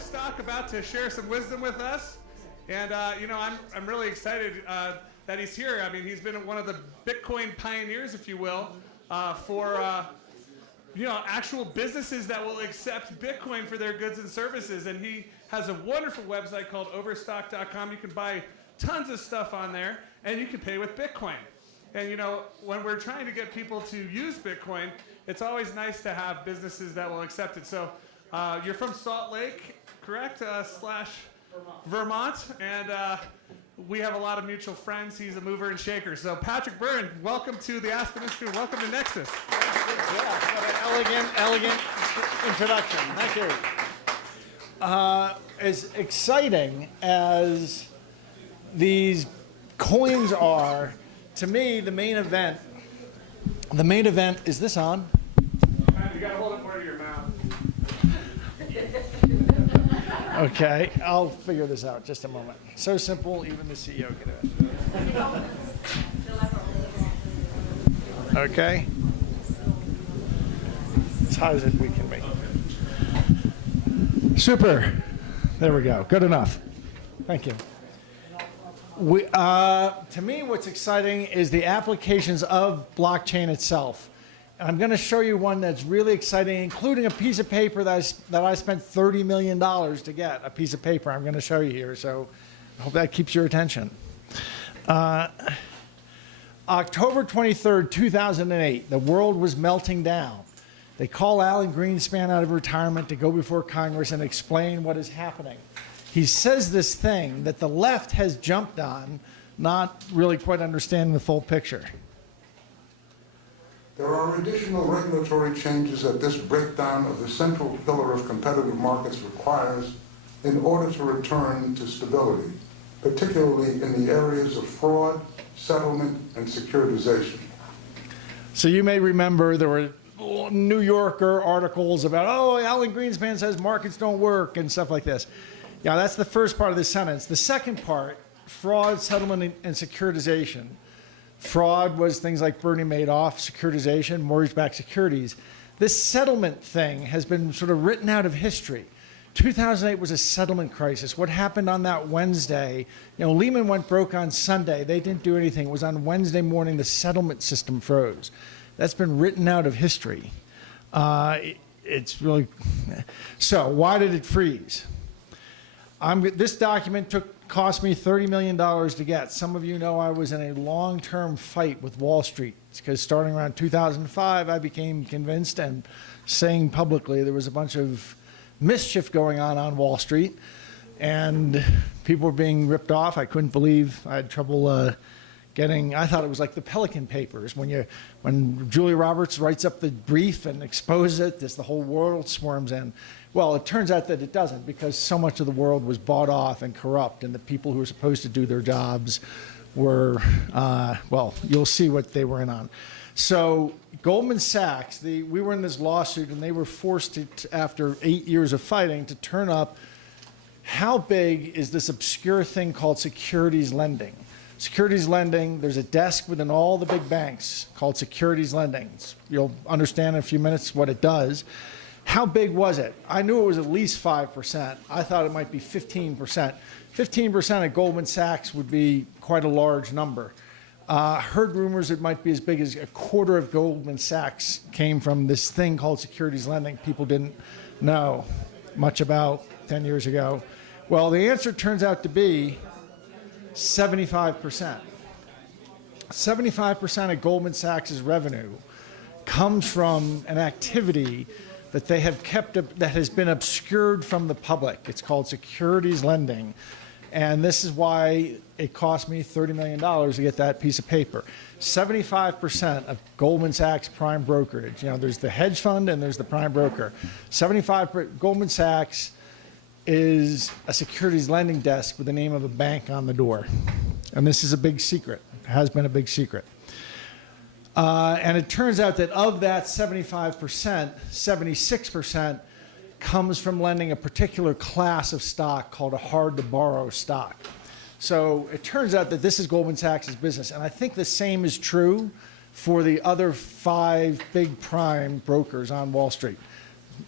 Overstock about to share some wisdom with us. And, you know, I'm really excited that he's here. I mean, he's been one of the Bitcoin pioneers, if you will, for, you know, actual businesses that will accept Bitcoin for their goods and services. And he has a wonderful website called Overstock.com. You can buy tons of stuff on there, and you can pay with Bitcoin. And, you know, when we're trying to get people to use Bitcoin, it's always nice to have businesses that will accept it. So you're from Salt Lake, correct? Vermont. And we have a lot of mutual friends. He's a mover and shaker. So Patrick Byrne, welcome to the Aspen Institute. Welcome to Nexus. Yeah, what an elegant introduction. Thank you. As exciting as these coins are, to me, the main event is this on? You gotta hold it more to your mouth. Okay, I'll figure this out. Just a moment. So simple, even the CEO can do it. Okay. As high as we can make. Super. There we go. Good enough. Thank you. To me, what's exciting is the applications of blockchain itself. And I'm going to show you one that's really exciting, including a piece of paper that I spent $30 million to get, a piece of paper I'm going to show you here. So I hope that keeps your attention. October 23rd, 2008, the world was melting down. They call Alan Greenspan out of retirement to go before Congress and explain what is happening. He says this thing that the left has jumped on, not really quite understanding the full picture. There are additional regulatory changes that this breakdown of the central pillar of competitive markets requires in order to return to stability, particularly in the areas of fraud, settlement, and securitization. So you may remember there were New Yorker articles about, oh, Alan Greenspan says markets don't work and stuff like this. Yeah, that's the first part of the sentence. The second part, fraud, settlement, and securitization. Fraud was things like Bernie Madoff, securitization, mortgage-backed securities. This settlement thing has been sort of written out of history. 2008 was a settlement crisis. What happened on that Wednesday? You know, Lehman went broke on Sunday. They didn't do anything. It was on Wednesday morning the settlement system froze. That's been written out of history. It's really... So why did it freeze? This document cost me $30 million to get. Some of you know I was in a long-term fight with Wall Street because starting around 2005, I became convinced and saying publicly there was a bunch of mischief going on Wall Street, and people were being ripped off. I couldn't believe. I had trouble getting. I thought it was like the Pelican Papers when Julia Roberts writes up the brief and exposes it. The whole world swarms in. Well, it turns out that it doesn't, because so much of the world was bought off and corrupt, and the people who were supposed to do their jobs were, well, you'll see what they were in on. So Goldman Sachs, we were in this lawsuit, and they were forced to, after 8 years of fighting, to turn up how big is this obscure thing called securities lending. Securities lending, there's a desk within all the big banks called securities lending. You'll understand in a few minutes what it does. How big was it? I knew it was at least 5%. I thought it might be 15%. 15% at Goldman Sachs would be quite a large number. Heard rumors it might be as big as a quarter of Goldman Sachs came from this thing called securities lending people didn't know much about 10 years ago. Well, the answer turns out to be 75%. 75% of Goldman Sachs' revenue comes from an activity that they have kept, that has been obscured from the public. It's called securities lending. And this is why it cost me $30 million to get that piece of paper. 75% of Goldman Sachs prime brokerage, you know, there's the hedge fund and there's the prime broker. 75%, Goldman Sachs is a securities lending desk with the name of a bank on the door. And this is a big secret, it has been a big secret. And it turns out that of that 75%, 76% comes from lending a particular class of stock called a hard-to-borrow stock. So it turns out that this is Goldman Sachs' business. And I think the same is true for the other 5 big prime brokers on Wall Street.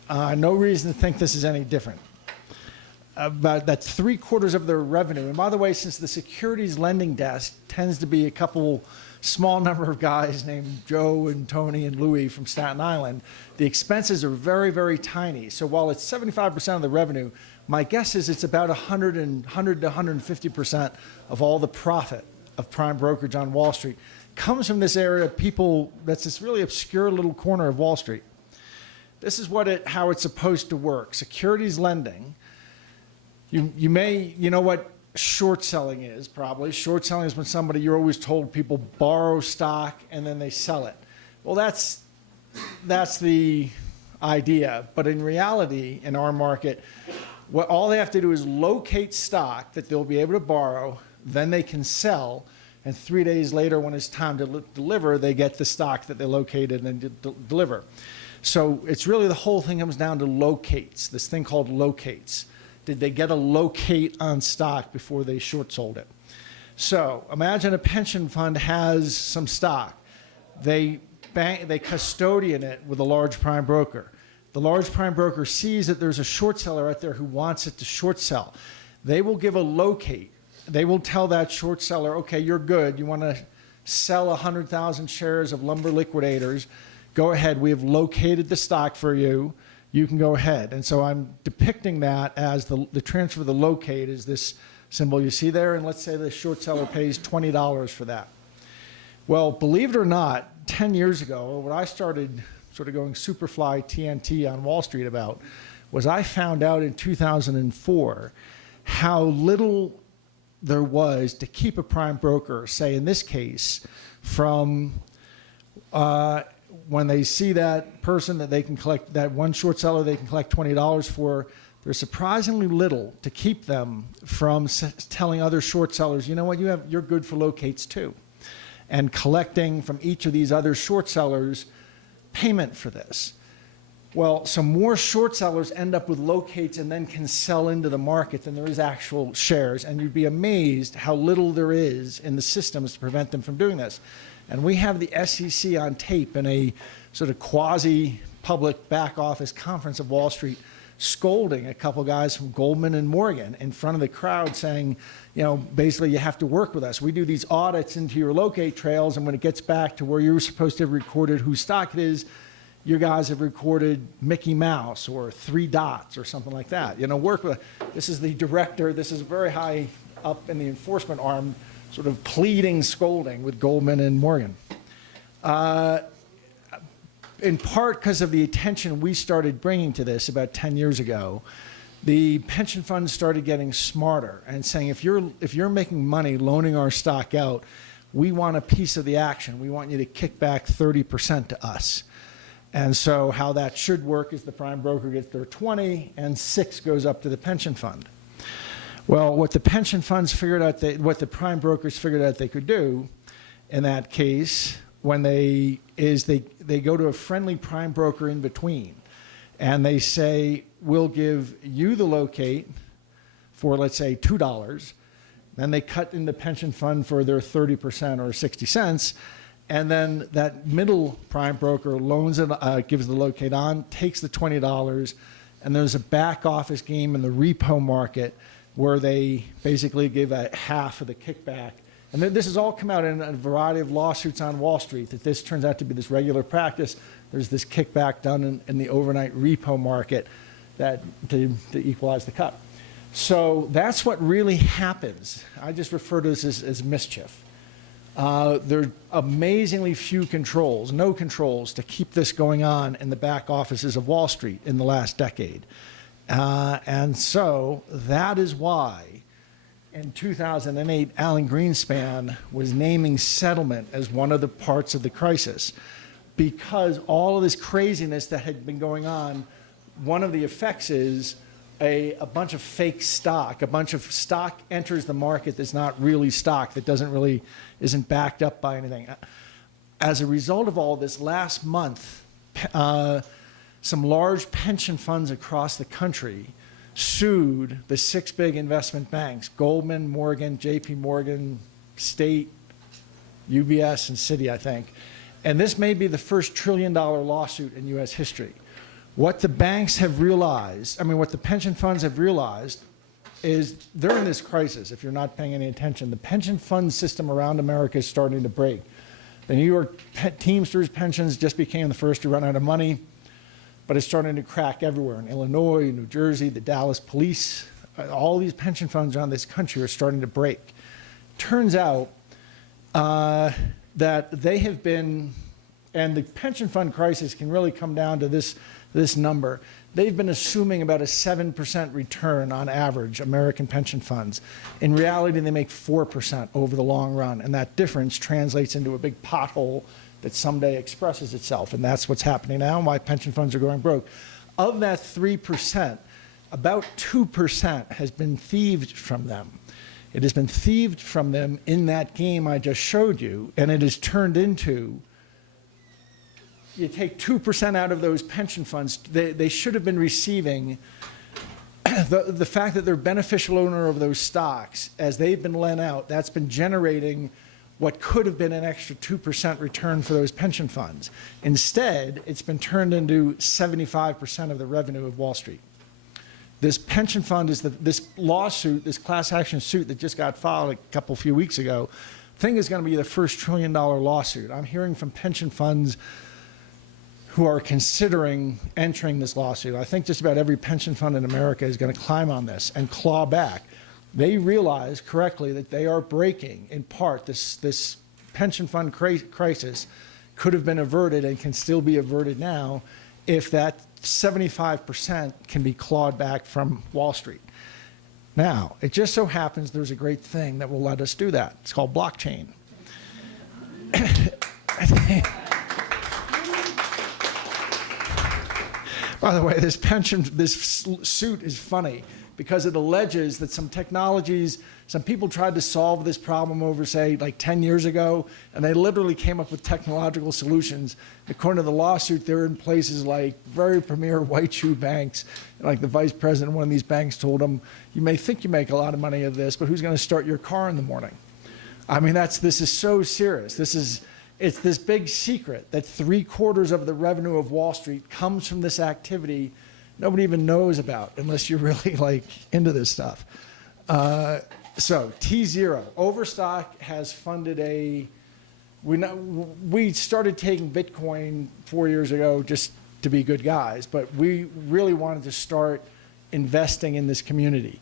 No reason to think this is any different. that's 3/4 of their revenue. And by the way, since the securities lending desk tends to be a couple small number of guys named Joe and Tony and Louie from Staten Island, the expenses are very, very tiny. So while it's 75% of the revenue, my guess is it's about 100 to 150% of all the profit of prime brokerage on Wall Street comes from this area of people, that's this really obscure little corner of Wall Street. This is how it's supposed to work. Securities lending, you know what short selling is probably. Short selling is when you're always told people borrow stock and then they sell it. Well, that's the idea. But in reality, in our market, all they have to do is locate stock that they'll be able to borrow, then they can sell, and 3 days later when it's time to deliver, they get the stock that they located and deliver. So it's really the whole thing comes down to locates, this thing called locates. Did they get a locate on stock before they short sold it? So imagine a pension fund has some stock. They custodian it with a large prime broker. The large prime broker sees that there's a short seller out there who wants it to short sell. They will give a locate. They will tell that short seller, okay, you're good. You want to sell 100,000 shares of Lumber Liquidators. Go ahead. We have located the stock for you. You can go ahead. And so I'm depicting that as the transfer of the locate is this symbol you see there. And let's say the short seller pays $20 for that. Well, believe it or not, 10 years ago, what I started sort of going Superfly TNT on Wall Street about was I found out in 2004 how little there was to keep a prime broker, say in this case, from when they see that person that they can collect, that one short seller they can collect $20 for, there's surprisingly little to keep them from telling other short sellers, you know what, you're good for locates too. And collecting from each of these other short sellers payment for this. Well, so more short sellers end up with locates and then can sell into the market than there is actual shares. And you'd be amazed how little there is in the systems to prevent them from doing this. And we have the SEC on tape in a sort of quasi-public back office conference of Wall Street scolding a couple guys from Goldman and Morgan in front of the crowd saying, you know, basically you have to work with us. We do these audits into your locate trails, and when it gets back to where you're supposed to have recorded whose stock it is, you guys have recorded Mickey Mouse or 3 dots or something like that. You know, work with, this is the director, this is very high up in the enforcement arm, sort of pleading, scolding with Goldman and Morgan. In part because of the attention we started bringing to this about 10 years ago, the pension funds started getting smarter and saying, if you're making money loaning our stock out, we want a piece of the action. We want you to kick back 30% to us. And so how that should work is the prime broker gets their 20 and 6 goes up to the pension fund. Well, what the pension funds figured out, what the prime brokers figured out they could do in that case, when they go to a friendly prime broker in between, and they say, we'll give you the locate for, let's say, $2. Then they cut in the pension fund for their 30% or 60 cents. And then that middle prime broker loans it, gives the locate on, takes the $20, and there's a back office game in the repo market where they basically give a half of the kickback. And this has all come out in a variety of lawsuits on Wall Street, that this turns out to be this regular practice. There's this kickback done in the overnight repo market that to equalize the cut. So that's what really happens. I just refer to this as mischief. There are amazingly few controls, no controls, to keep this going on in the back offices of Wall Street in the last decade. And so that is why in 2008, Alan Greenspan was naming settlement as one of the parts of the crisis, because all of this craziness that had been going on, one of the effects is a bunch of fake stock. A bunch of stock enters the market that's not really stock, that isn't backed up by anything. As a result of all this, last month, some large pension funds across the country sued the 6 big investment banks, Goldman, Morgan, JP Morgan, State, UBS, and Citi, I think. And this may be the first $1 trillion lawsuit in US history. What the banks have realized, what the pension funds have realized is during this crisis, if you're not paying any attention, the pension fund system around America is starting to break. The New York Teamsters pensions just became the first to run out of money, but it's starting to crack everywhere. In Illinois, New Jersey, the Dallas police, all these pension funds around this country are starting to break. Turns out that they have been, and the pension fund crisis can really come down to this number. They've been assuming about a 7% return on average, American pension funds. In reality, they make 4% over the long run, and that difference translates into a big pothole that someday expresses itself, and that's what's happening now and why pension funds are going broke. Of that 3%, about 2% has been thieved from them. It has been thieved from them in that game I just showed you, and it has turned into, you take 2% out of those pension funds, they should have been receiving the fact that they're beneficial owner of those stocks, as they've been lent out, that's been generating what could have been an extra 2% return for those pension funds. Instead, it's been turned into 75% of the revenue of Wall Street. This pension fund is this lawsuit, this class action suit that just got filed a few weeks ago, thing is going to be the first $1 trillion lawsuit. I'm hearing from pension funds who are considering entering this lawsuit. I think just about every pension fund in America is going to climb on this and claw back. They realize correctly that they are breaking, in part, this pension fund crisis could have been averted and can still be averted now if that 75% can be clawed back from Wall Street. Now, it just so happens there's a great thing that will let us do that. It's called blockchain. By the way, this suit is funny because it alleges that some technologies, some people tried to solve this problem over, say, like 10 years ago, and they literally came up with technological solutions. According to the lawsuit, they're in places like very premier white shoe banks. Like the vice president of one of these banks told them, you may think you make a lot of money of this, but who's going to start your car in the morning? I mean, this is so serious. It's this big secret that 3/4 of the revenue of Wall Street comes from this activity nobody even knows about unless you're really like into this stuff. So T+0, Overstock has funded we started taking Bitcoin 4 years ago just to be good guys, but we really wanted to start investing in this community.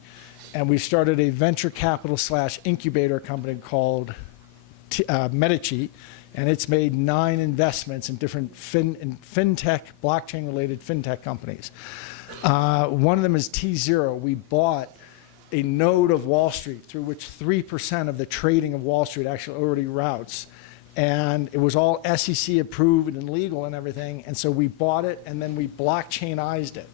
And we started a venture capital / incubator company called Medici, and it's made 9 investments in different fintech, blockchain-related fintech companies. One of them is T+0. We bought a node of Wall Street through which 3% of the trading of Wall Street actually already routes. And it was all SEC approved and legal and everything, and so we bought it and then we blockchainized it.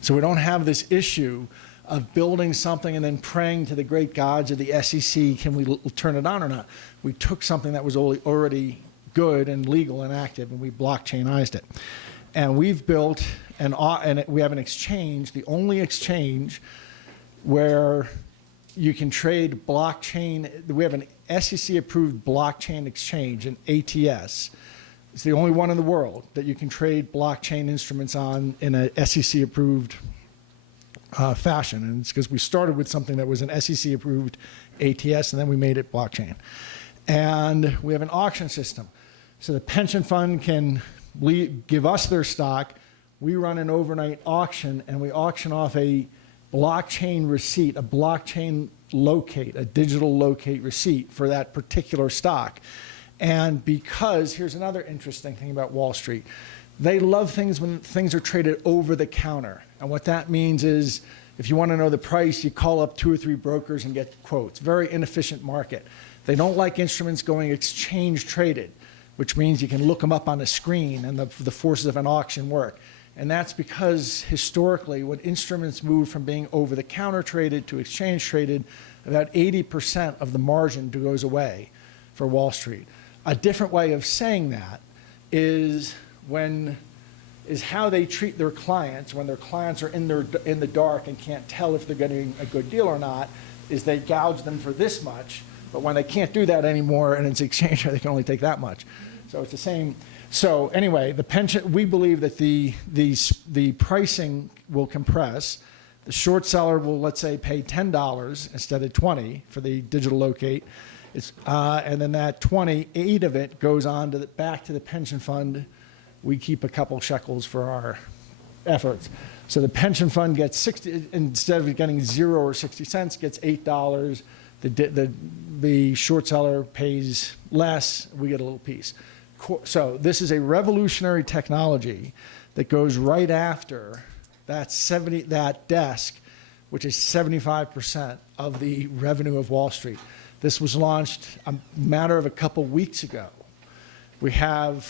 So we don't have this issue of building something and then praying to the great gods of the SEC, can we turn it on or not? We took something that was already good and legal and active, and we blockchainized it. And we've built, we have an exchange, the only exchange where you can trade blockchain. We have an SEC-approved blockchain exchange, an ATS. It's the only one in the world that you can trade blockchain instruments on in a SEC-approved fashion. And it's because we started with something that was an SEC-approved ATS, and then we made it blockchain. And we have an auction system. So the pension fund can give us their stock. We run an overnight auction, and we auction off a blockchain receipt, a blockchain locate, a digital locate receipt for that particular stock. And because, here's another interesting thing about Wall Street, they love things when things are traded over the counter. And what that means is, if you want to know the price, you call up 2 or 3 brokers and get quotes. Very inefficient market. They don't like instruments going exchange traded, which means you can look them up on a screen and the forces of an auction work. And that's because historically, when instruments move from being over-the-counter traded to exchange traded, about 80% of the margin goes away for Wall Street. A different way of saying that is how they treat their clients when their clients are in the dark and can't tell if they're getting a good deal or not, is they gouge them for this much, but when they can't do that anymore and it's exchange, they can only take that much. So it's the same. So anyway, the pension, we believe that the pricing will compress. The short seller will, let's say, pay $10 instead of $20 for the digital locate. And then that 28 of it goes on to back to the pension fund. We keep a couple shekels for our efforts. So the pension fund gets 60, instead of getting 0 or 60 cents, gets $8. The short seller pays less. We get a little piece. So this is a revolutionary technology that goes right after that desk, which is 75% of the revenue of Wall Street. This was launched a matter of a couple weeks ago. We have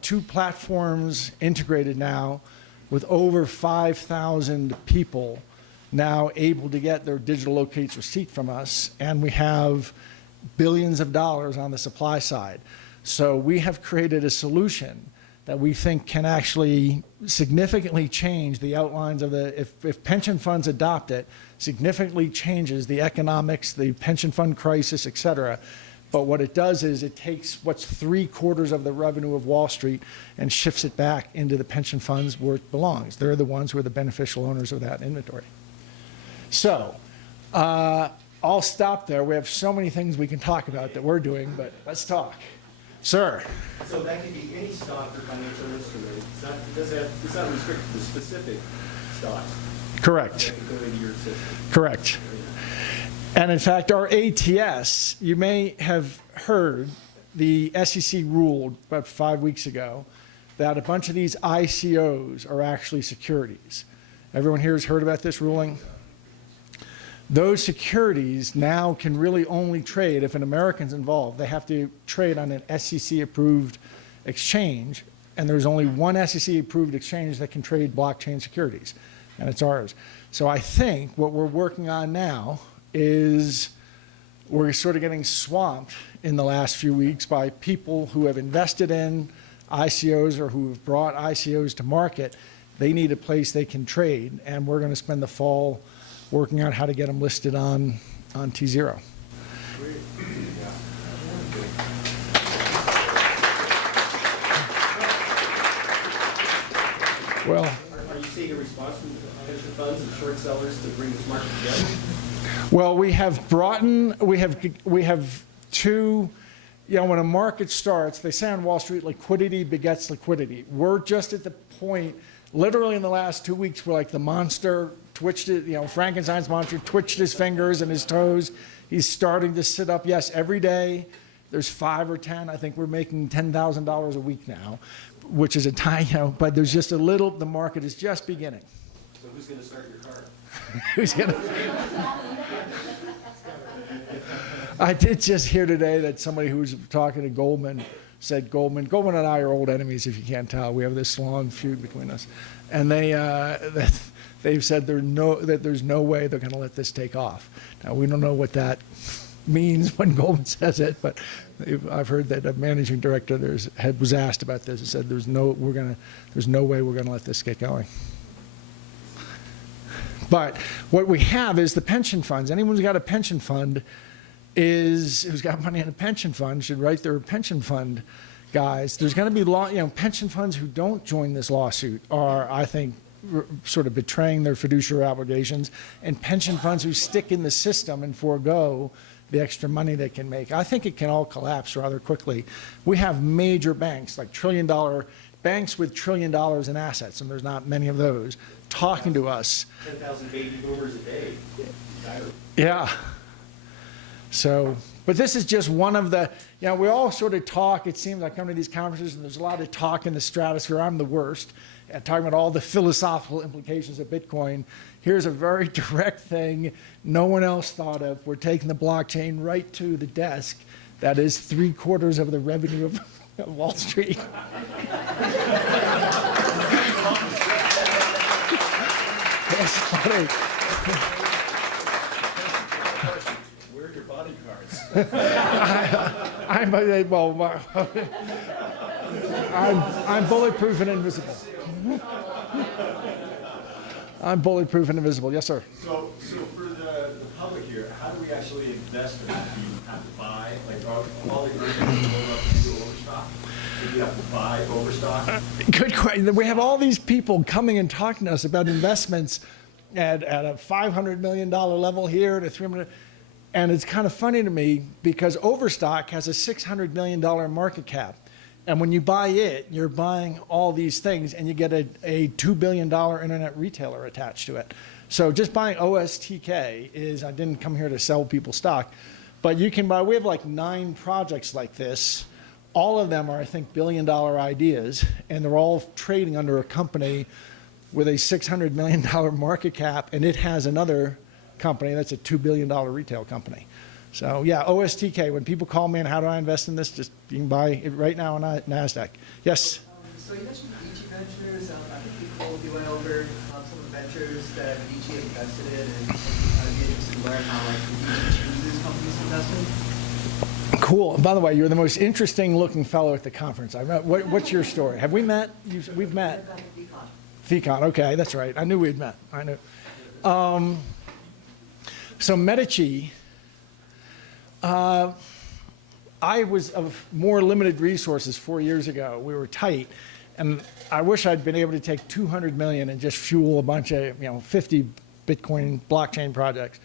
2 platforms integrated now with over 5,000 people now able to get their digital locates receipt from us, and we have billions of dollars on the supply side. So we have created a solution that we think can actually significantly change the outlines of if pension funds adopt it, significantly changes the economics, the pension fund crisis, et cetera. But what it does is it takes what's 3/4 of the revenue of Wall Street and shifts it back into the pension funds where it belongs. They're the ones who are the beneficial owners of that inventory. So I'll stop there. We have so many things we can talk about that we're doing, but let's talk. Sir. So that could be any stock or financial instrument. It's not restricted to specific stocks. Correct. That could go into your system. Correct. And in fact, our ATS, you may have heard the SEC ruled about 5 weeks ago that a bunch of these ICOs are actually securities. Everyone here has heard about this ruling? Those securities now can really only trade, if an American's involved, they have to trade on an SEC-approved exchange, and there's only one SEC-approved exchange that can trade blockchain securities, and it's ours. So I think what we're working on now is we're sort of getting swamped in the last few weeks by people who have invested in ICOs or who have brought ICOs to market. They need a place they can trade, and we're going to spend the fall working out how to get them listed on T0. Well, are you seeing a response from pension funds and short sellers to bring this market together? well, we have 2. You know, when a market starts, they say on Wall Street, liquidity begets liquidity. We're just at the point, literally in the last 2 weeks, where like the monster twitched it, you know, Frankenstein's monster twitched his fingers and his toes. He's starting to sit up. Yes, every day there's 5 or 10. I think we're making $10,000 a week now, which is a tiny, you know, but there's just a little, the market is just beginning. So who's going to start your car? Who's going to? I did just hear today that somebody who was talking to Goldman said Goldman and I are old enemies, if you can't tell. We have this long feud between us. And they've said there's no way they're going to let this take off. Now, we don't know what that means when Goldman says it, but I've heard that a managing director was asked about this and said there's no way we're going to let this get going. But what we have is the pension funds. Anyone who's got a pension fund who's got money in a pension fund should write their pension fund guys. There's going to be pension funds who don't join this lawsuit are, I think, sort of betraying their fiduciary obligations, and pension funds who stick in the system and forego the extra money they can make. I think it can all collapse rather quickly. We have major banks, like trillion-dollar banks with $1 trillion in assets, and there's not many of those, talking to us. 10,000 baby boomers a day. Yeah. So, but this is just one of the, you know, we all sort of talk, it seems, I come to these conferences and there's a lot of talk in the stratosphere. I'm the worst at talking about all the philosophical implications of Bitcoin. Here's a very direct thing no one else thought of. We're taking the blockchain right to the desk. That is 3/4 of the revenue of Wall Street. That's funny. Where are your bodyguards? I'm bulletproof and invisible. I'm bulletproof and invisible. Yes, sir. So for the public here, how do we actually invest in that? Do you have to buy, like all the groups roll up to Overstock? Do you have to buy Overstock? Good question. We have all these people coming and talking to us about investments at a $500 million level here to $300. And it's kind of funny to me because Overstock has a $600 million market cap. And when you buy it, you're buying all these things and you get a $2 billion internet retailer attached to it. So just buying OSTK is, I didn't come here to sell people stock, but you can buy, we have like 9 projects like this. All of them are, I think, billion-dollar ideas, and they're all trading under a company with a $600 million market cap, and it has another company that's a $2 billion retail company. So yeah, OSTK, when people call me and how do I invest in this, just you can buy it right now on NASDAQ. Yes? So you mentioned VG Ventures. I think we went over some of the ventures that VG invested in, and I'd be interested to learn how like VG chooses companies to invest in. Cool. And by the way, you're the most interesting looking fellow at the conference. What's your story? Have we met? We've met. Fecon. Okay, that's right. I knew we'd met. I knew. So Medici, I was of more limited resources 4 years ago. We were tight, and I wish I'd been able to take 200 million and just fuel a bunch of 50 Bitcoin blockchain projects,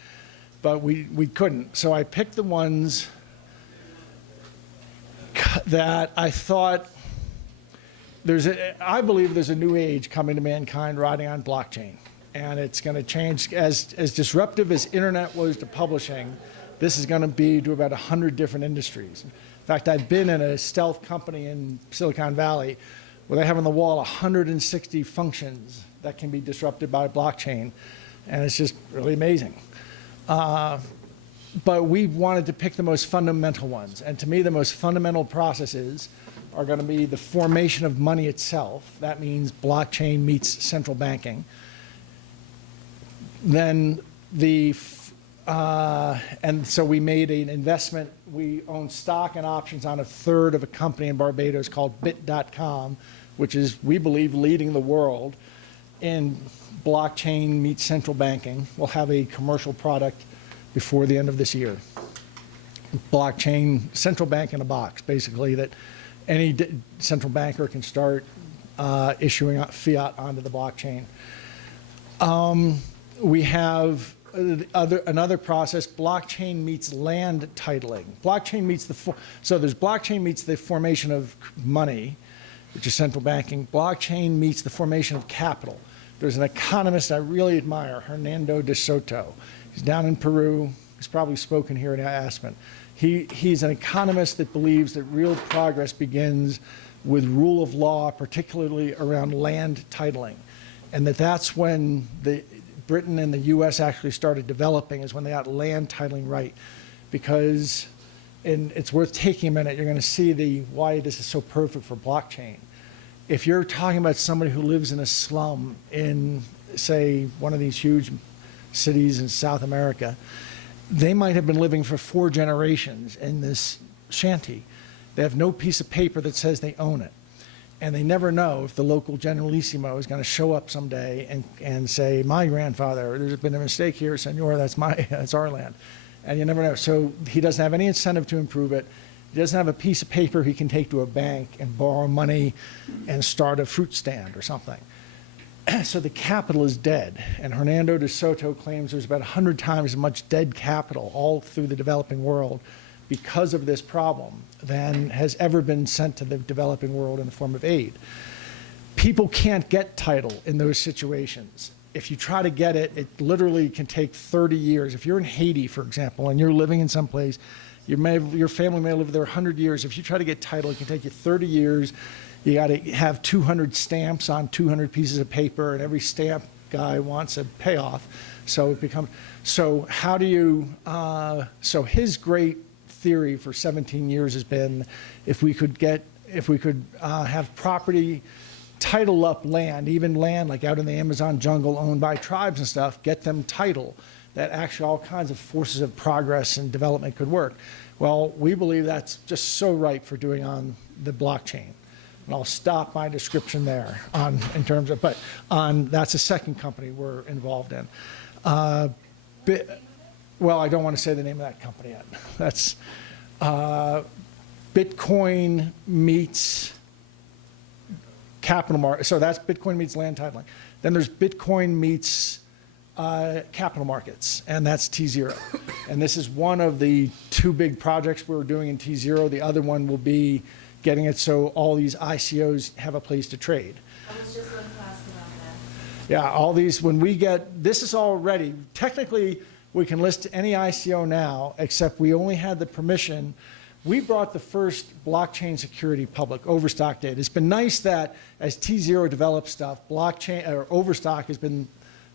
but we couldn't. So I picked the ones that I thought I believe there's a new age coming to mankind riding on blockchain. And it's going to change, as disruptive as internet was to publishing, this is going to be to about 100 different industries. In fact, I've been in a stealth company in Silicon Valley where they have on the wall 160 functions that can be disrupted by blockchain. And it's just really amazing. But we wanted to pick the most fundamental ones. And to me, the most fundamental processes are going to be the formation of money itself. That means blockchain meets central banking. Then and so we made an investment. We own stock and options on a third of a company in Barbados called Bit.com, which is, we believe, leading the world in blockchain meets central banking. We'll have a commercial product before the end of this year. Blockchain, central bank in a box, basically, that any central banker can start issuing fiat onto the blockchain. We have another process, blockchain meets land titling. Blockchain meets so there's blockchain meets the formation of money, which is central banking. Blockchain meets the formation of capital. There's an economist I really admire, Hernando de Soto. He's down in Peru. He's probably spoken here at Aspen. He's an economist that believes that real progress begins with rule of law, particularly around land titling. And that's when Britain and the US actually started developing, is when they got land titling right. Because, and it's worth taking a minute, you're going to see why this is so perfect for blockchain. If you're talking about somebody who lives in a slum in, say, one of these huge cities in South America, they might have been living for 4 generations in this shanty. They have no piece of paper that says they own it. And they never know if the local generalissimo is going to show up someday and say, my grandfather, there's been a mistake here, senor, that's our land. And you never know. So he doesn't have any incentive to improve it. He doesn't have a piece of paper he can take to a bank and borrow money and start a fruit stand or something. So the capital is dead. And Hernando de Soto claims there's about 100 times as much dead capital all through the developing world because of this problem than has ever been sent to the developing world in the form of aid. People can't get title in those situations. If you try to get it, it literally can take 30 years. If you're in Haiti, for example, and you're living in some place, your family may live there 100 years. If you try to get title, it can take you 30 years. You got to have 200 stamps on 200 pieces of paper, and every stamp guy wants a payoff. So it becomes, so how do you, so his great theory for 17 years has been if we could have property title up land, even land like out in the Amazon jungle owned by tribes and stuff, get them title, that actually all kinds of forces of progress and development could work. Well, we believe that's just so ripe for doing on the blockchain. And I'll stop my description there in terms of, that's a second company we're involved in. Well, I don't want to say the name of that company yet. That's Bitcoin meets capital market. So that's Bitcoin meets land titling. Then there's Bitcoin meets capital markets, and that's T0. And this is one of the 2 big projects we're doing in T0. The other one will be getting it so all these ICOs have a place to trade. I was just going to ask about that. Yeah, all these, when we get, this is all ready. Technically, we can list any ICO now, except we only had the permission. We brought the first blockchain security public, Overstock did. It's been nice that as T0 develops stuff, blockchain or Overstock has been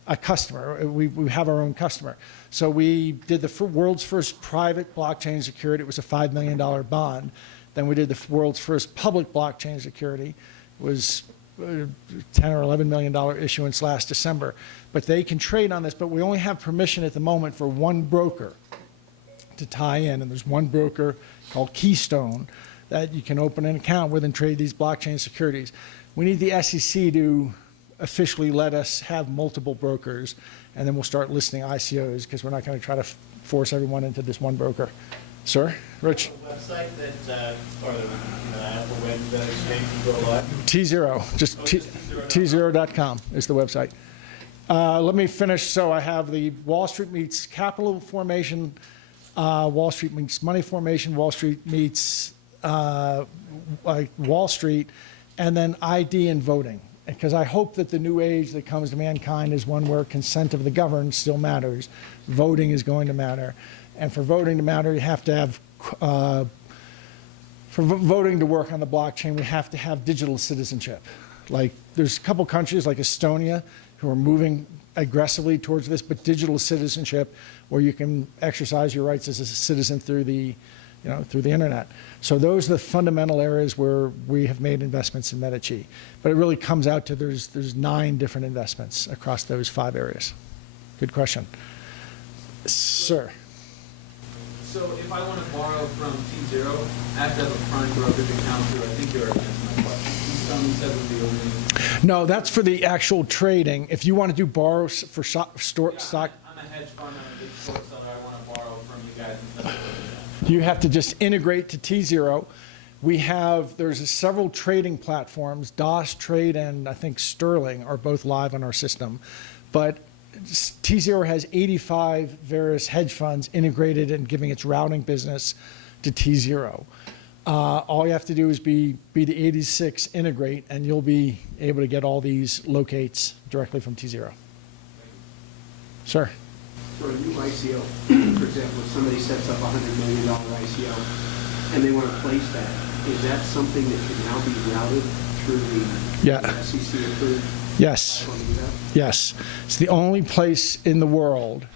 a customer. We have our own customer. So we did the world's first private blockchain security. It was a $5 million bond. Then we did the world's first public blockchain security. It was $10 or $11 million issuance last December. But they can trade on this, but we only have permission at the moment for one broker to tie in. And there's one broker called Keystone that you can open an account with and trade these blockchain securities. We need the SEC to officially let us have multiple brokers, and then we'll start listing ICOs because we're not going to try to force everyone into this one broker. Sir, Rich? A website that, or the web that exchange can go live? T0, just T0.com is the website. Let me finish. So I have the Wall Street meets capital formation, Wall Street meets money formation, Wall Street meets Wall Street, and then ID and voting. Because I hope that the new age that comes to mankind is one where consent of the governed still matters. Voting is going to matter. And for voting to matter, you have to have, for voting to work on the blockchain, we have to have digital citizenship. Like, there's a couple countries like Estonia who are moving aggressively towards this, but digital citizenship, where you can exercise your rights as a citizen through the, through the internet. So those are the fundamental areas where we have made investments in Medici. But it really comes out to there's 9 different investments across those 5 areas. Good question. Sir. So if I want to borrow from T0, I have to have a prime brokerage account through, I think you're answering my question. Keystone said would be only. No, that's for the actual trading. If you want to do borrow for stock. I'm a hedge fund, I'm a big short seller, I want to borrow from you guys and stuff like that. You have to just integrate to T0. There's several trading platforms, DOS Trade and I think Sterling are both live on our system. But T0 has 85 various hedge funds integrated and giving its routing business to T0. All you have to do is be the 86 integrate, and you'll be able to get all these locates directly from T0. Sir? For a new ICO, for example, if somebody sets up a $100 million ICO and they want to place that, is that something that can now be routed through the SEC approved? Yes. Yes. It's the only place in the world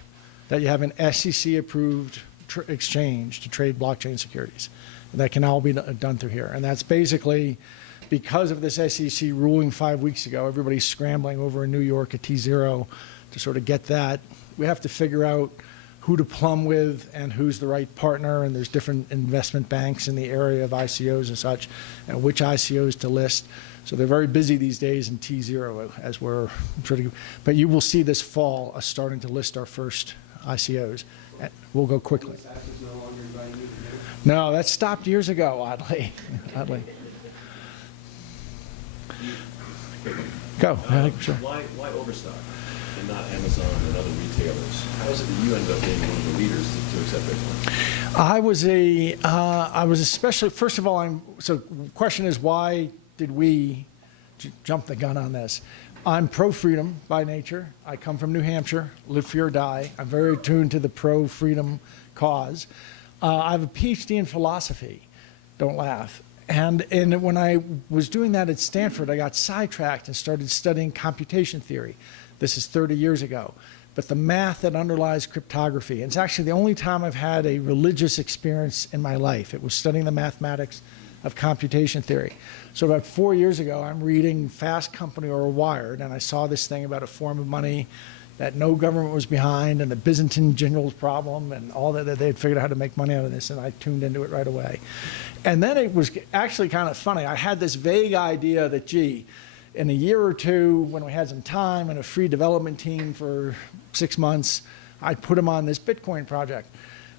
that you have an SEC-approved exchange to trade blockchain securities. And that can all be done through here. And that's basically because of this SEC ruling 5 weeks ago, everybody's scrambling over in New York at T0 to sort of get that. We have to figure out who to plumb with and who's the right partner, and there's different investment banks in the area of ICOs and such, and which ICOs to list. So they're very busy these days in T0 as we're trying to, but you will see this fall us starting to list our first ICOs. We'll go quickly. No, that stopped years ago, oddly. Go. Sure. Why Overstock and not Amazon and other retailers? How is it that you end up being one of the leaders to accept Bitcoin? I was especially, first of all, so the question is, why did we jump the gun on this? I'm pro-freedom by nature. I come from New Hampshire, live free or die. I'm very attuned to the pro-freedom cause. I have a PhD in philosophy. Don't laugh. And when I was doing that at Stanford, I got sidetracked and started studying computation theory. This is 30 years ago. But the math that underlies cryptography, and it's actually the only time I've had a religious experience in my life. It was studying the mathematics of computation theory. So about 4 years ago, I'm reading Fast Company or Wired, and I saw this thing about a form of money that no government was behind, and the Byzantine generals problem, and all that they had figured out how to make money out of this, and I tuned into it right away. And then it was actually kind of funny. I had this vague idea that, gee, in a year or two, when we had some time and a free development team for 6 months, I'd put them on this Bitcoin project.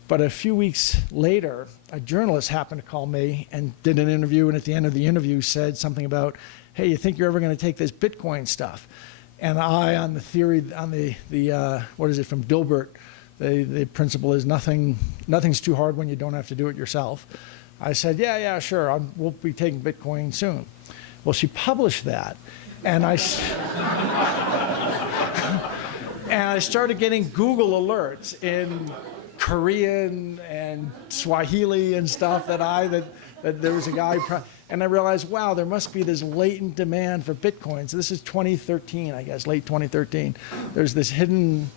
But a few weeks later, a journalist happened to call me and did an interview, and at the end of the interview said something about, hey, you think you're ever going to take this Bitcoin stuff? and I on the theory, on the what is it, from Dilbert, the principle is nothing's too hard when you don't have to do it yourself. I said, yeah, sure, we'll be taking Bitcoin soon. Well, she published that, and I started getting Google alerts in Korean and Swahili and stuff that there was a guy, and I realized, wow, there must be this latent demand for Bitcoin. So this is 2013, I guess, late 2013. There's this hidden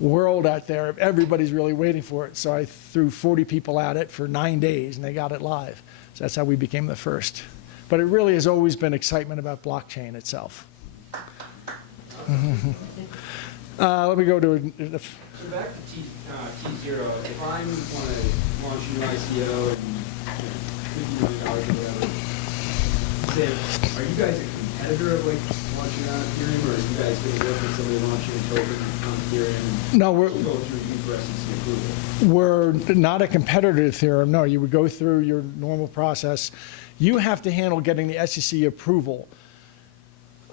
world out there. Everybody's really waiting for it. So I threw 40 people at it for 9 days, and they got it live. So that's how we became the first. But it really has always been excitement about blockchain itself. Let me go to So back to T0, if I want to launch a new ICO and $50 million or whatever, are you guys a competitor of like launching on Ethereum, or are you guys going to work with somebody launching a token on Ethereum? No, go through SEC approval? We're not a competitor to Ethereum. No, you would go through your normal process. You have to handle getting the SEC approval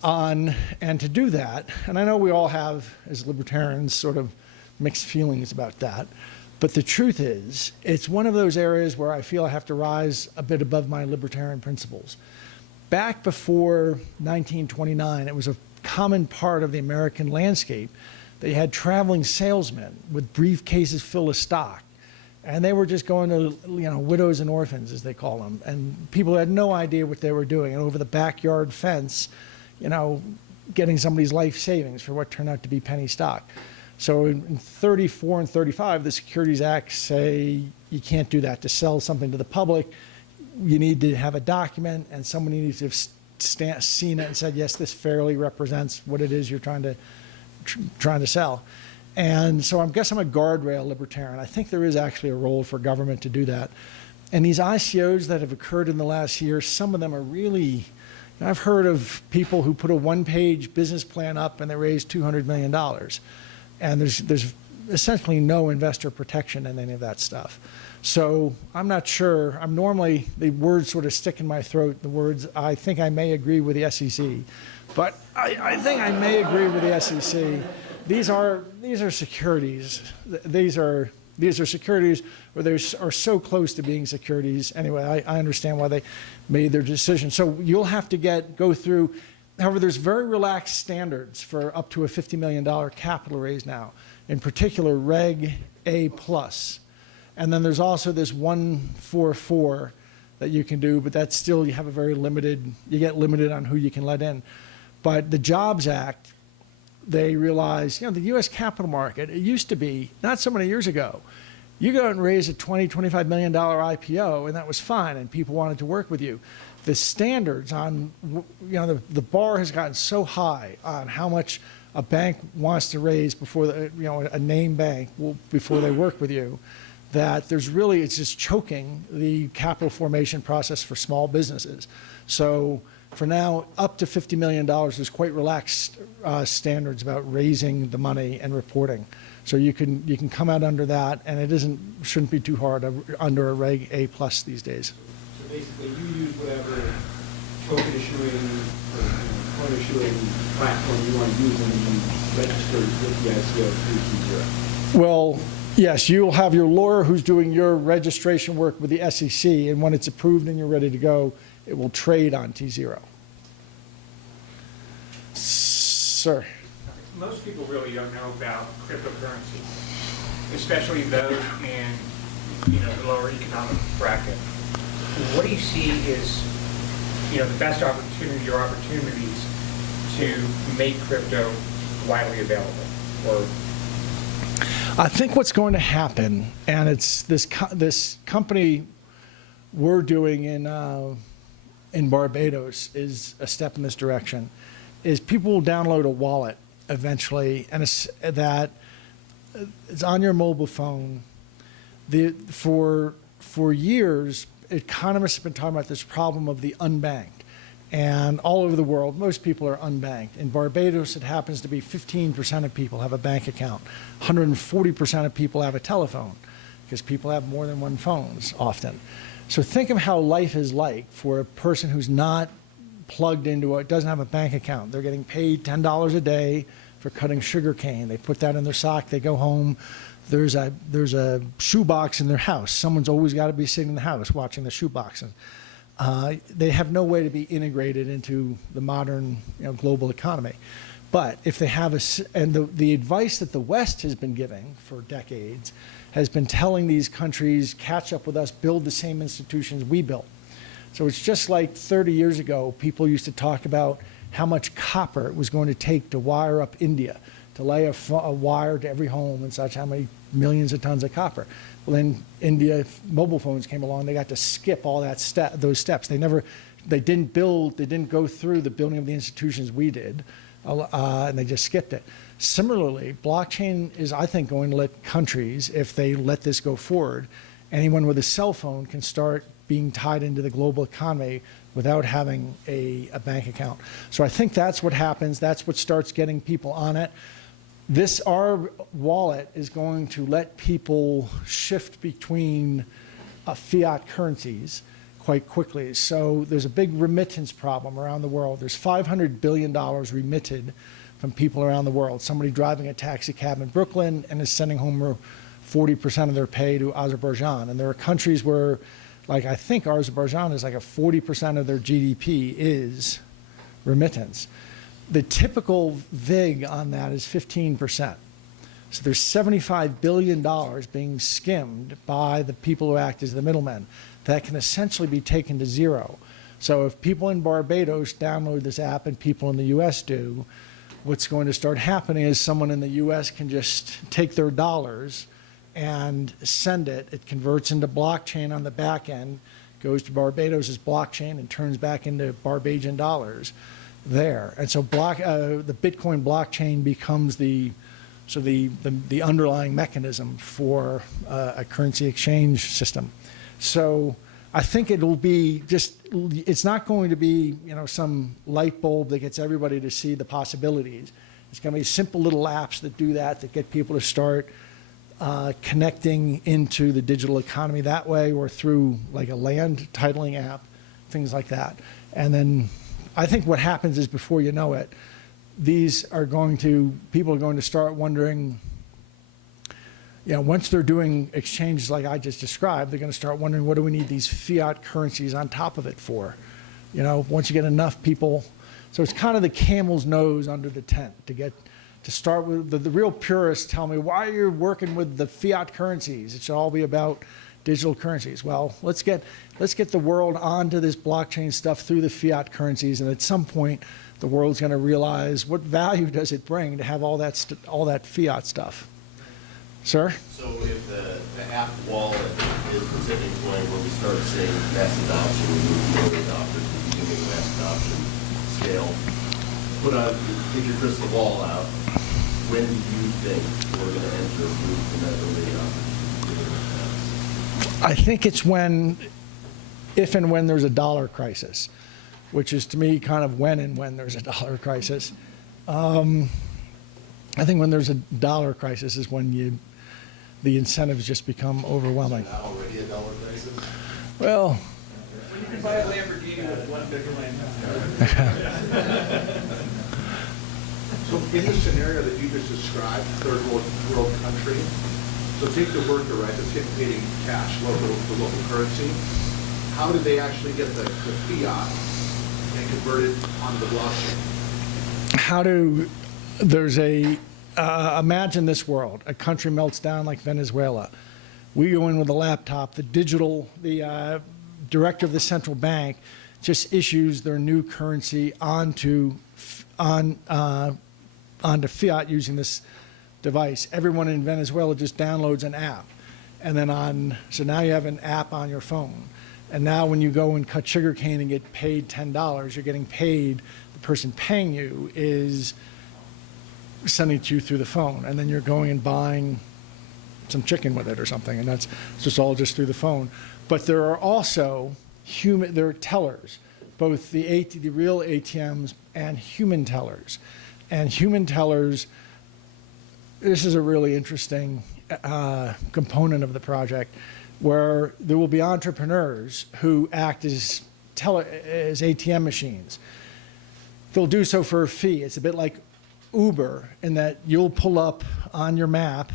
on, and to do that, and I know we all have, as libertarians, sort of mixed feelings about that, but the truth is, it's one of those areas where I feel I have to rise a bit above my libertarian principles. Back before 1929, it was a common part of the American landscape that you had traveling salesmen with briefcases full of stock, and they were just going to, widows and orphans, as they call them, and people had no idea what they were doing, and over the backyard fence, getting somebody's life savings for what turned out to be penny stock. So in 34 and 35, the Securities Acts say you can't do that. To sell something to the public, you need to have a document, and someone needs to have seen it and said, yes, this fairly represents what it is you're trying to sell. And so I guess I'm a guardrail libertarian. I think there is actually a role for government to do that. And these ICOs that have occurred in the last year, some of them are really, I've heard of people who put a one-page business plan up and they raised $200 million. And there's essentially no investor protection in any of that stuff. So I'm not sure. I'm normally, the words sort of stick in my throat, the words, I think I may agree with the SEC. But I think I may agree with the SEC. These are securities. These are securities, or they are so close to being securities. Anyway, I understand why they made their decision. So you'll have to go through. However, there's very relaxed standards for up to a $50 million capital raise now. In particular, Reg A+. And then there's also this 144 that you can do, but that's still, you have a very limited, you get limited on who you can let in. But the Jobs Act, they realize, the U.S. capital market, it used to be, not so many years ago, you go out and raise a $20, $25 million IPO, and that was fine, and people wanted to work with you. The standards on, the bar has gotten so high on how much a bank wants to raise before, a name bank, before they work with you, that it's just choking the capital formation process for small businesses. So for now, up to $50 million, there's quite relaxed standards about raising the money and reporting. So you can come out under that, and it shouldn't be too hard under a Reg A+ these days. So basically, you use whatever token issuing or coin issuing platform you want to use, and you register with the ICO through T0. Well, yes, you'll have your lawyer who's doing your registration work with the SEC, and when it's approved and you're ready to go, it will trade on T0. Sir. Most people really don't know about cryptocurrency, especially those in the lower economic bracket. What do you see is the best opportunity or opportunities to make crypto widely available? Or I think what's going to happen, and it's this company we're doing in Barbados is a step in this direction, is people will download a wallet eventually, and that it's on your mobile phone. For years, economists have been talking about this problem of the unbanked. And all over the world, most people are unbanked. In Barbados, it happens to be 15% of people have a bank account. 140% of people have a telephone, because people have more than one phone often. So think of how life is like for a person who's not plugged into it, doesn't have a bank account. They're getting paid $10 a day for cutting sugar cane. They put that in their sock, they go home. There's a shoebox in their house. Someone's always got to be sitting in the house watching the shoebox. And they have no way to be integrated into the modern, global economy. But if they have the advice that the West has been giving for decades has been telling these countries, catch up with us, build the same institutions we built. So it's just like 30 years ago, people used to talk about how much copper it was going to take to wire up India, to lay a wire to every home and such, how many millions of tons of copper. Well, then India, mobile phones came along, they got to skip all those steps. They didn't go through the building of the institutions we did, and they just skipped it. Similarly, blockchain is, I think, going to let countries, if they let this go forward, anyone with a cell phone can start being tied into the global economy without having a bank account. So I think that's what happens. That's what starts getting people on it. Our wallet is going to let people shift between fiat currencies quite quickly. So there's a big remittance problem around the world. There's $500 billion remitted from people around the world. Somebody driving a taxi cab in Brooklyn and is sending home 40% of their pay to Azerbaijan. And there are countries where, like I think Azerbaijan is like a 40% of their GDP is remittance. The typical VIG on that is 15%. So there's $75 billion being skimmed by the people who act as the middlemen. That can essentially be taken to zero. So if people in Barbados download this app and people in the US do, what's going to start happening is someone in the US can just take their dollars and send it. It converts into blockchain on the back end, goes to Barbados' blockchain and turns back into Barbadian dollars there. And so the Bitcoin blockchain becomes the underlying mechanism for a currency exchange system. So I think it'll be it's not going to be, some light bulb that gets everybody to see the possibilities. It's going to be simple little apps that do that get people to start connecting into the digital economy that way, or through like a land titling app, things like that. And then I think what happens is, before you know it, people are going to start wondering, once they're doing exchanges like I just described, they're going to start wondering, what do we need these fiat currencies on top of it for? Once you get enough people, so it's kind of the camel's nose under the tent to start with. The real purists tell me, why are you working with the fiat currencies? It should all be about digital currencies. Well, let's get the world onto this blockchain stuff through the fiat currencies, and at some point, the world's going to realize, what value does it bring to have all that fiat stuff? Sir? So if the app wallet is the tipping point where we start seeing mass adoption, early adopters beginning mass adoption scale, take your crystal ball out, when do you think we're going to enter a group in that early adopters? I think it's if and when there's a dollar crisis, which is to me kind of when there's a dollar crisis. I think when there's a dollar crisis is when the incentives just become overwhelming. Is that already a dollar crisis? Well, when you can buy a Lamborghini with one bigger land. So in the scenario that you just described, third world country, so take the worker, right, that's getting paid in cash, the local currency. How do they actually get the fiat and convert it onto the blockchain? Imagine this world. A country melts down like Venezuela. We go in with a laptop. The director of the central bank just issues their new currency onto fiat using this device. Everyone in Venezuela just downloads an app. And then so now you have an app on your phone. And now when you go and cut sugarcane and get paid $10, you're getting paid, the person paying you is sending it to you through the phone. And then you're going and buying some chicken with it or something. And that's just all just through the phone. But there are also there are tellers, both the real ATMs and human tellers. And human tellers, this is a really interesting component of the project, where there will be entrepreneurs who act as ATM machines. They'll do so for a fee. It's a bit like Uber in that you'll pull up on your map,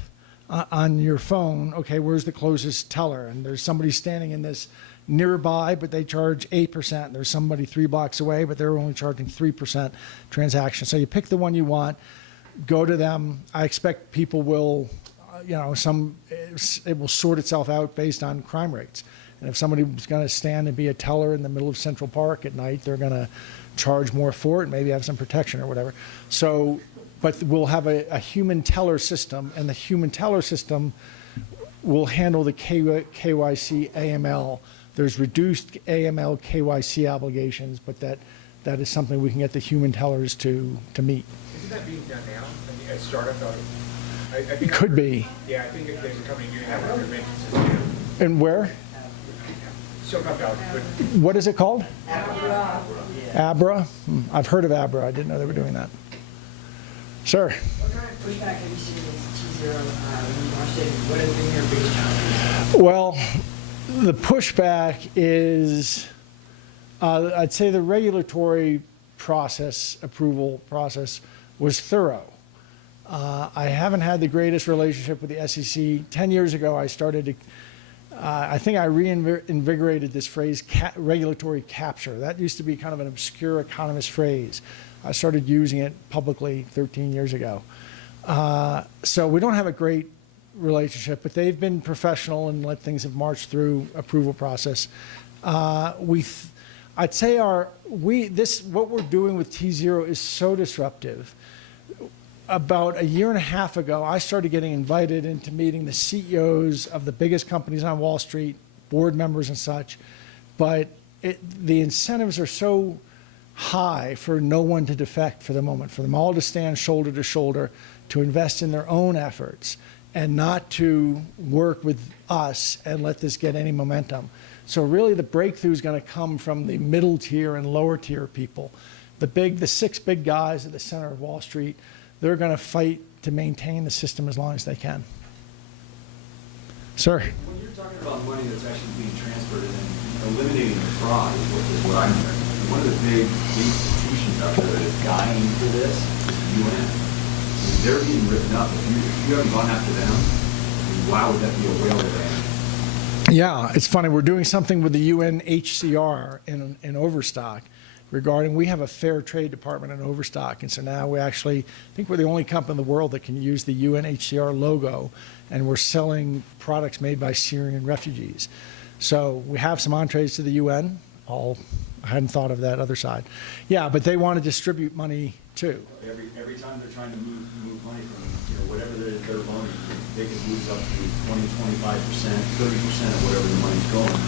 on your phone, okay, where's the closest teller? And there's somebody standing in this nearby, but they charge 8%. There's somebody 3 blocks away, but they're only charging 3% transaction. So you pick the one you want, go to them. I expect people will, you know, it will sort itself out based on crime rates. And if somebody's going to stand and be a teller in the middle of Central Park at night, they're going to charge more for it, maybe have some protection or whatever. So, but we'll have a human teller system, and the human teller system will handle the KYC AML. There's reduced AML KYC obligations, but that is something we can get the human tellers to meet. Isn't that being done now? I mean, at startup, I think It could be. Yeah, I think if there's a company doing that, they're making system. And where? Silicon Valley. What is it called? Abra. Abra? I've heard of Abra. I didn't know they were doing that. Sir? What kind of pushback have you seen against T0 when you launched it? What have been your biggest challenges? Well, the pushback is, I'd say the regulatory process, approval process, was thorough. I haven't had the greatest relationship with the SEC. 10 years ago, I started to, I think I reinvigorated this phrase, regulatory capture. That used to be kind of an obscure economist phrase. I started using it publicly 13 years ago. So we don't have a great relationship, but they've been professional and let things have marched through approval process. I'd say what we're doing with T0 is so disruptive. About a year and a half ago, I started getting invited into meeting the CEOs of the biggest companies on Wall Street, board members and such, but the incentives are so high for no one to defect for the moment, for them all to stand shoulder to shoulder, to invest in their own efforts, and not to work with us and let this get any momentum. So really the breakthrough is going to come from the middle tier and lower tier people. The 6 big guys at the center of Wall Street, they're going to fight to maintain the system as long as they can. Sir? When you're talking about money that's actually being transferred and eliminating the fraud is what I'm hearing. One of the big institutions out there that is dying for this is the UN. They're being written up. If you haven't gone after them, why would that be a whale of a Yeah, it's funny. We're doing something with the UNHCR in Overstock regarding, we have a fair trade department in Overstock, and so now we actually, I think we're the only company in the world that can use the UNHCR logo, and we're selling products made by Syrian refugees. So we have some entrees to the UN. I hadn't thought of that other side. Yeah, but they want to distribute money too. Every time they're trying to move money from whatever they're loaning, they can move up to 20, 25%, 30% of whatever the money's going.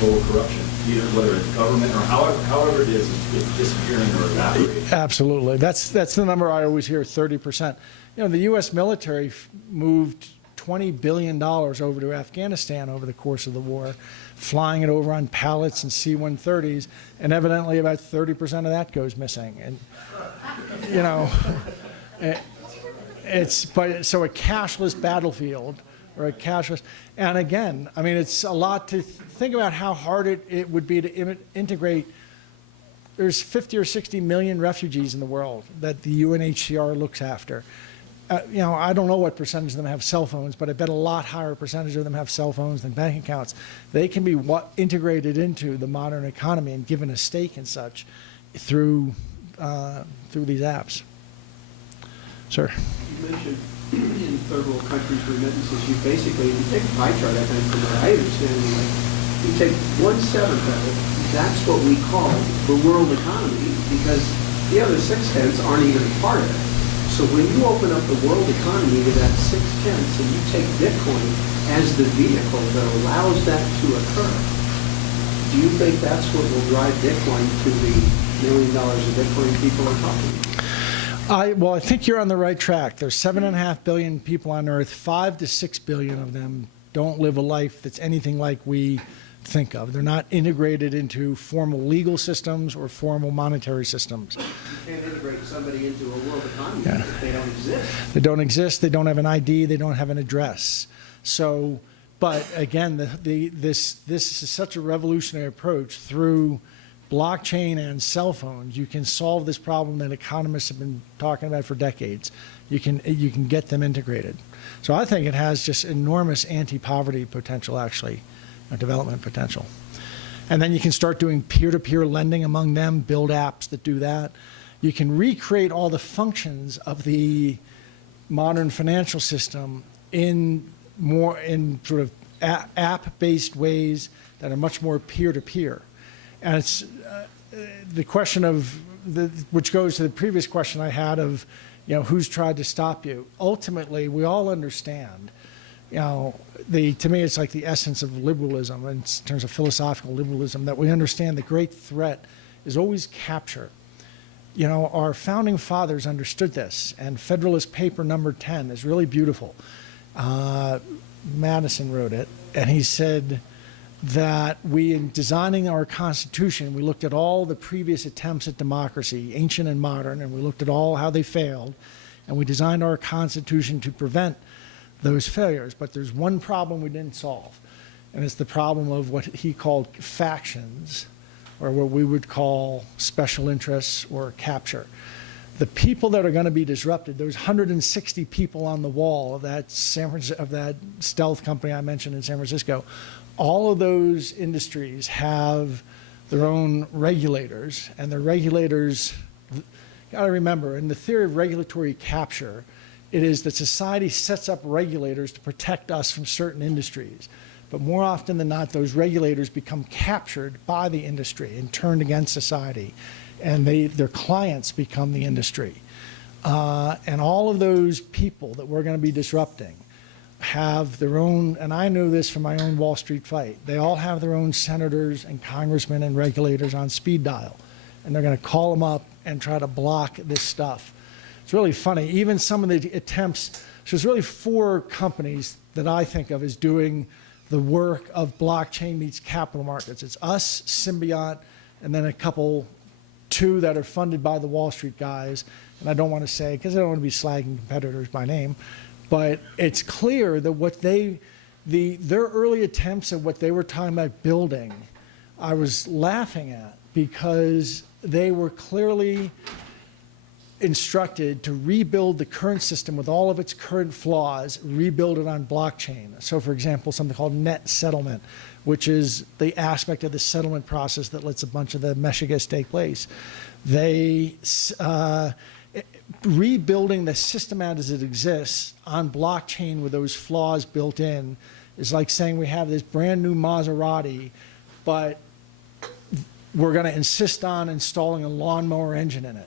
Total corruption, either whether it's government or however it is, it's disappearing or evaporating. Absolutely, that's the number I always hear, 30%. The U.S. military moved $20 billion over to Afghanistan over the course of the war, flying it over on pallets and C-130s, and evidently about 30% of that goes missing. And so a cashless battlefield, or a cashless, and again, I mean, it's a lot to think about how hard it would be to integrate. There's 50 or 60 million refugees in the world that the UNHCR looks after. I don't know what percentage of them have cell phones, but I bet a lot higher percentage of them have cell phones than bank accounts. They can be integrated into the modern economy and given a stake and such through these apps. Sir? You mentioned in third world countries remittances, you basically, if you take a pie chart, I think from what I understand, you take 1/7 of it, that's what we call the world economy, because the other 6/10 aren't even a part of it. So when you open up the world economy to that 6/10 and you take Bitcoin as the vehicle that allows that to occur, do you think that's what will drive Bitcoin to the $1 million of Bitcoin people are talking about? Well, I think you're on the right track. There's 7.5 billion people on Earth. 5 to 6 billion of them don't live a life that's anything like we think of. They're not integrated into formal legal systems or formal monetary systems. You can't integrate somebody into a world economy if they don't exist. They don't exist. They don't have an ID. They don't have an address. So But again, this is such a revolutionary approach. Through blockchain and cell phones, you can solve this problem that economists have been talking about for decades. You can get them integrated. So I think it has just enormous anti-poverty potential, actually, development potential. And then you can start doing peer-to-peer lending among them, build apps that do that. You can recreate all the functions of the modern financial system in sort of app-based ways that are much more peer-to-peer. And it's the question of, which goes to the previous question I had of, who's tried to stop you? Ultimately, we all understand, to me it's like the essence of liberalism in terms of philosophical liberalism, that we understand the great threat is always capture. Our founding fathers understood this, and Federalist Paper number 10 is really beautiful. Madison wrote it, and he said that in designing our Constitution, we looked at all the previous attempts at democracy, ancient and modern, and we looked at how they failed, and we designed our Constitution to prevent those failures. But there's one problem we didn't solve, and it's the problem of what he called factions, or what we would call special interests or capture. The people that are going to be disrupted, those 160 people on the wall of that stealth company I mentioned in San Francisco, all of those industries have their own regulators, and the regulators, got to remember, in the theory of regulatory capture, it is that society sets up regulators to protect us from certain industries. But more often than not, those regulators become captured by the industry and turned against society, and their clients become the industry. And all of those people that we're going to be disrupting have their own, and I know this from my own Wall Street fight, they all have their own senators and congressmen and regulators on speed dial. And they're going to call them up and try to block this stuff. It's really funny. Even some of the attempts, so there's really 4 companies that I think of as doing the work of blockchain meets capital markets. It's us, Symbiont, and then 2 that are funded by the Wall Street guys. And I don't want to say, because I don't want to be slagging competitors by name, but it's clear that their early attempts at what they were talking about building, I was laughing at, because they were clearly instructed to rebuild the current system with all of its current flaws, rebuild it on blockchain. So for example, something called net settlement, which is the aspect of the settlement process that lets a bunch of the meshigas take place. They, rebuilding the system as it exists on blockchain with those flaws built in is like saying we have this brand new Maserati, but we're going to insist on installing a lawnmower engine in it.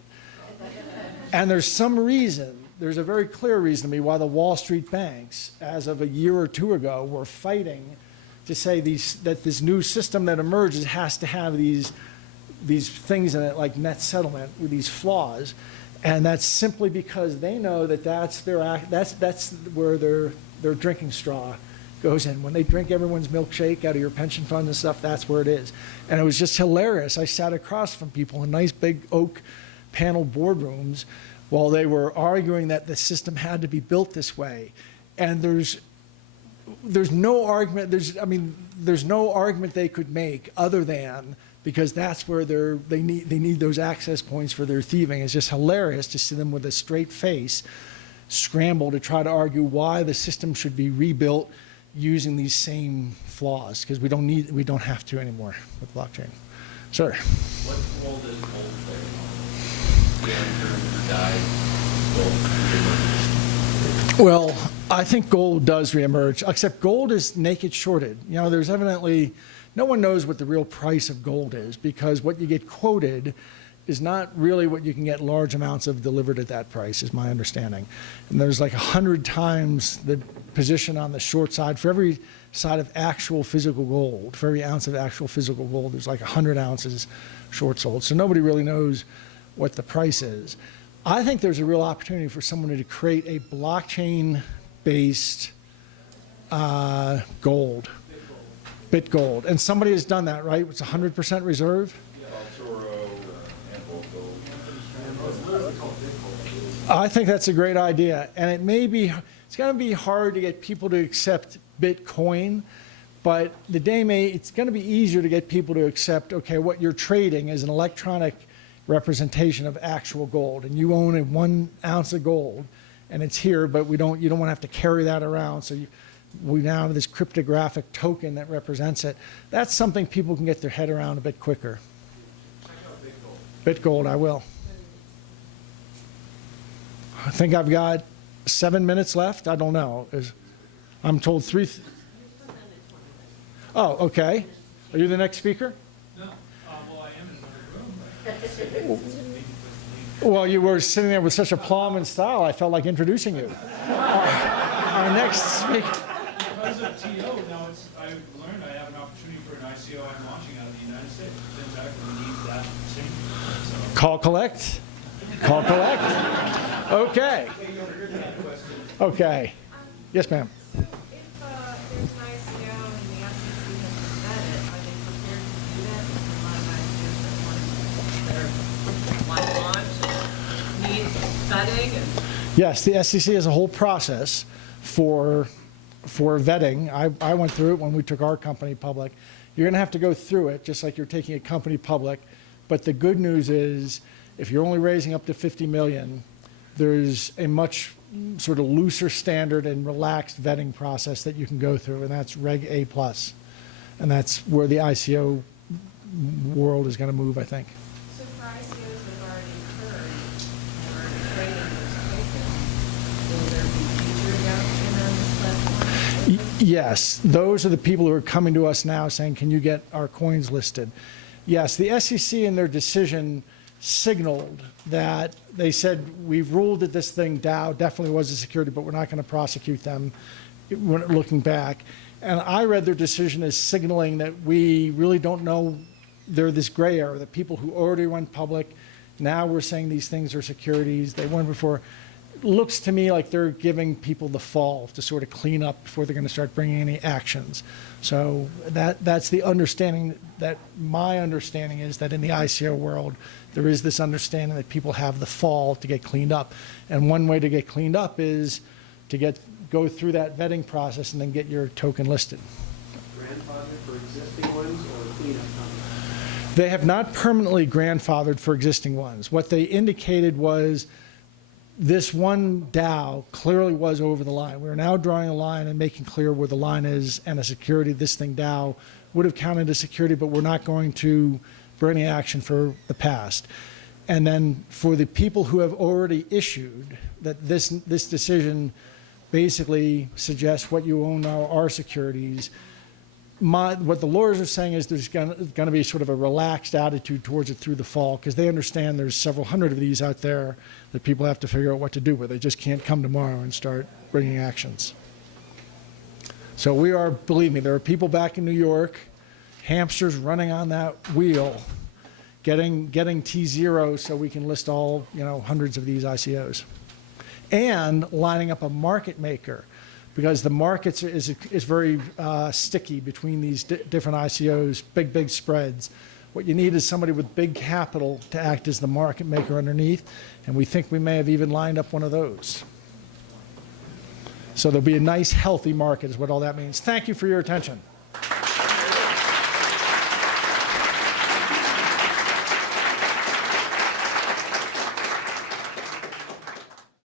And there's some reason, there's a very clear reason to me why the Wall Street banks, as of a year or 2 ago, were fighting to say that this new system that emerges has to have these things in it, like net settlement, with these flaws. And that's simply because they know that that's where their drinking straw goes in. When they drink everyone's milkshake out of your pension fund and stuff, that's where it is. And it was just hilarious. I sat across from people in nice big oak panel boardrooms while they were arguing that the system had to be built this way. And there's no argument, there's no argument they could make other than because that's where they need those access points for their thieving. It's just hilarious to see them with a straight face scramble to try to argue why the system should be rebuilt using these same flaws, because we don't have to anymore with blockchain. Sir. What role does gold play? Well, I think gold does reemerge, except gold is naked shorted. There's evidently, no one knows what the real price of gold is, because what you get quoted is not really what you can get large amounts of delivered at that price, is my understanding. And there's like 100 times the position on the short side. For every side of actual physical gold, for every ounce of actual physical gold, there's like 100 ounces short sold. So nobody really knows what the price is. I think there's a real opportunity for someone to create a blockchain-based gold, bit gold. And somebody has done that, right? It's 100% reserve? I think that's a great idea. And it's going to be hard to get people to accept Bitcoin, but the day it's going to be easier to get people to accept, okay, what you're trading is an electronic representation of actual gold, and you own a 1 ounce of gold, and it's here, but you don't want to have to carry that around. So we now have this cryptographic token that represents it. That's something people can get their head around a bit quicker. BitGold, I will. I think I've got 7 minutes left. I don't know. I'm told 3. Oh, okay. Are you the next speaker? No. Well, I am in another room. Well, you were sitting there with such aplomb and style, I felt like introducing you. Our next speaker. Because of TO, now I've learned I have an opportunity for an ICO I'm launching out of the United States. Turns out we need that thing. So. Call collect. Call collect. Okay. Okay. Yes, ma'am. So if there's an ICO and the SEC has to vet it, are they prepared to do that? Because a lot of ICOs that want launch need vetting. Yes, the SEC has a whole process for vetting. I went through it when we took our company public. You're going to have to go through it just like you're taking a company public. But the good news is if you're only raising up to 50 million, there's a much sort of looser standard and relaxed vetting process that you can go through, and that's Reg A+. And that's where the ICO world is going to move, I think. So for ICOs that have already occurred and are trading those tokens, will there be future adoption on this platform? Yes, those are the people who are coming to us now saying, can you get our coins listed? Yes, the SEC in their decision signaled that they said, we've ruled that this thing, DAO, definitely was a security, but we're not going to prosecute them looking back. And I read their decision as signaling that we really don't know, they're this gray area, the people who already went public, now we're saying these things are securities, they weren't before. Looks to me like they're giving people the fall to sort of clean up before they're going to start bringing any actions. So that's the understanding, that my understanding is that in the ICO world, there is this understanding that people have the fall to get cleaned up. And one way to get cleaned up is to go through that vetting process and then get your token listed. Grandfather for existing ones or cleanup time? They have not permanently grandfathered for existing ones. What they indicated was this one DAO clearly was over the line. We're now drawing a line and making clear where the line is, and a security, this thing DAO would have counted as security, but we're not going to bring any action for the past. And then for the people who have already issued, that this decision basically suggests what you own now are securities. What the lawyers are saying is there's going to be sort of a relaxed attitude towards it through the fall, because they understand there's several hundred of these out there that people have to figure out what to do with. They just can't come tomorrow and start bringing actions. So we are, believe me, there are people back in New York, hamsters running on that wheel, getting T0 so we can list all, hundreds of these ICOs. And lining up a market maker, because the markets is very sticky between these different ICOs, big spreads. What you need is somebody with big capital to act as the market maker underneath, and we think we may have even lined up one of those. So there'll be a nice, healthy market is what all that means. Thank you for your attention.